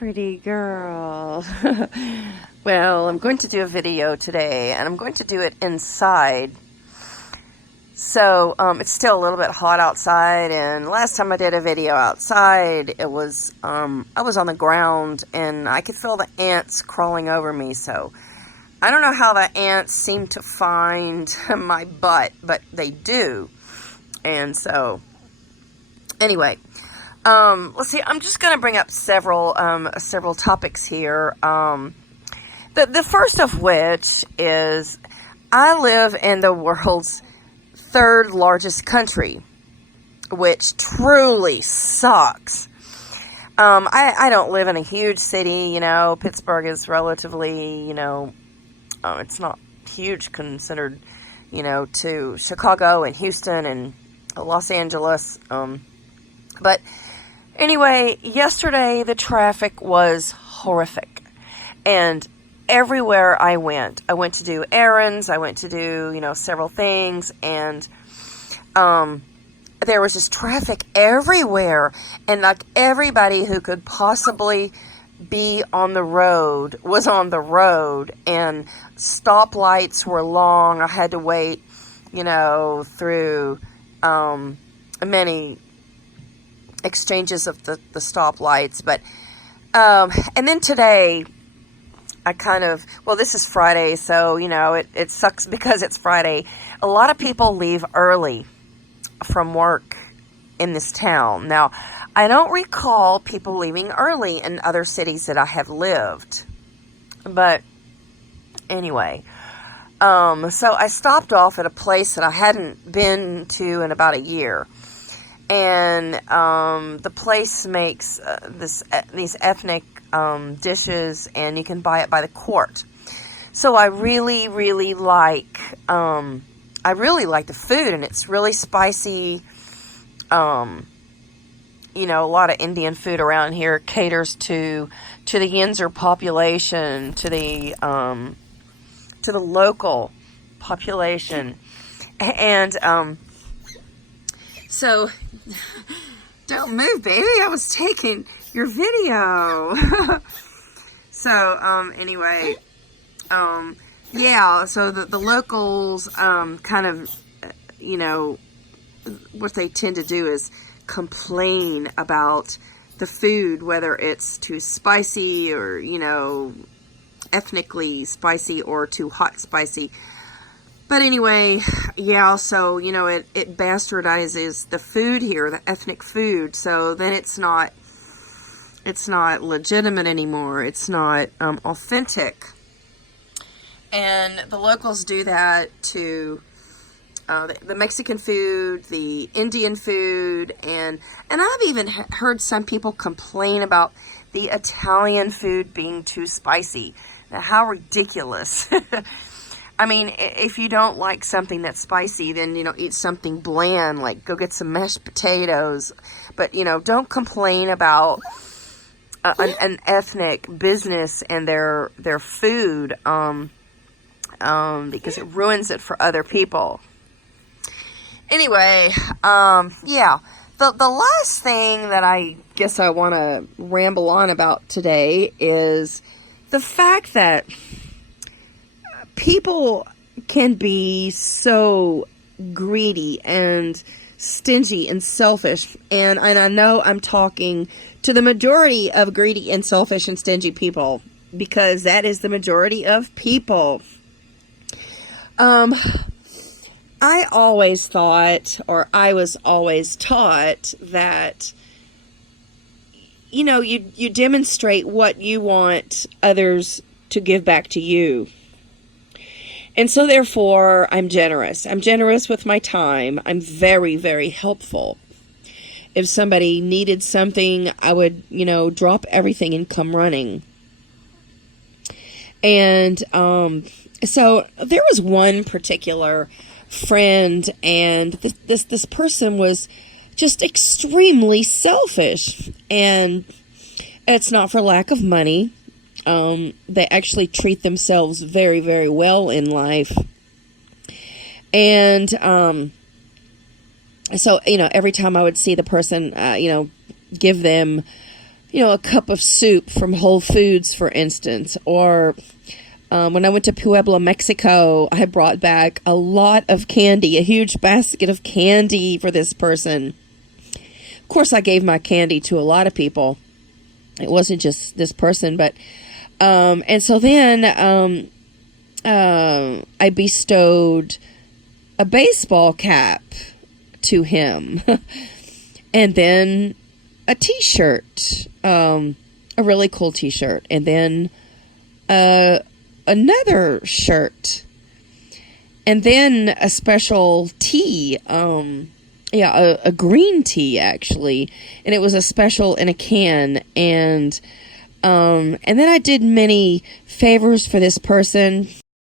pretty girl. Well, I'm going to do a video today, and I'm going to do it inside. So, it's still a little bit hot outside, and last time I did a video outside, it was, I was on the ground, and I could feel the ants crawling over me, so I don't know how the ants seem to find my butt, but they do. And so, anyway, let's see, I'm just going to bring up several topics here. The first of which is, I live in the world's third largest country, which truly sucks. I don't live in a huge city, Pittsburgh is relatively, it's not huge considered, to Chicago and Houston and Los Angeles. But anyway, yesterday the traffic was horrific. And everywhere I went to do errands, I went to do, several things, and there was just traffic everywhere. And like everybody who could possibly be on the road was on the road, and stoplights were long. I had to wait, through many exchanges of the stoplights. But and then today this is Friday, so it sucks because it's Friday. A lot of people leave early from work in this town. Now, I don't recall people leaving early in other cities that I have lived. But anyway, so I stopped off at a place that I hadn't been to in about a year. And the place makes these ethnic dishes, and you can buy it by the quart. So I really, really like the food, and it's really spicy. A lot of Indian food around here caters to the Yinzer population, to the local population, and so don't move, baby. I was taking your video. So anyway, yeah. So the locals kind of what they tend to do is complain about the food, whether it's too spicy or, ethnically spicy or too hot spicy. But anyway, yeah, so, it bastardizes the food here, the ethnic food. So then it's not legitimate anymore. It's not authentic. And the locals do that to the Mexican food, the Indian food, and I've even heard some people complain about the Italian food being too spicy. Now, how ridiculous. I mean, if you don't like something that's spicy, then, eat something bland, like go get some mashed potatoes. But, don't complain about an ethnic business and their food, because it ruins it for other people. Anyway, yeah, the last thing that I guess I want to ramble on about today is the fact that people can be so greedy and stingy and selfish, and I know I'm talking to the majority of greedy and selfish and stingy people, because that is the majority of people. I always thought, or I was always taught, that, you demonstrate what you want others to give back to you. And so therefore, I'm generous. I'm generous with my time. I'm very, very helpful. If somebody needed something, I would, drop everything and come running. And so there was one particular friend, and this person was just extremely selfish, and it's not for lack of money. They actually treat themselves very, very well in life, and so every time I would see the person give them a cup of soup from Whole Foods, for instance. Or when I went to Puebla, Mexico, I brought back a lot of candy, a huge basket of candy for this person. Of course, I gave my candy to a lot of people. It wasn't just this person, but and so then I bestowed a baseball cap to him, and then a t-shirt, a really cool t-shirt, and then another shirt, and then a special tea, a green tea, actually, and it was a special in a can, and then I did many favors for this person.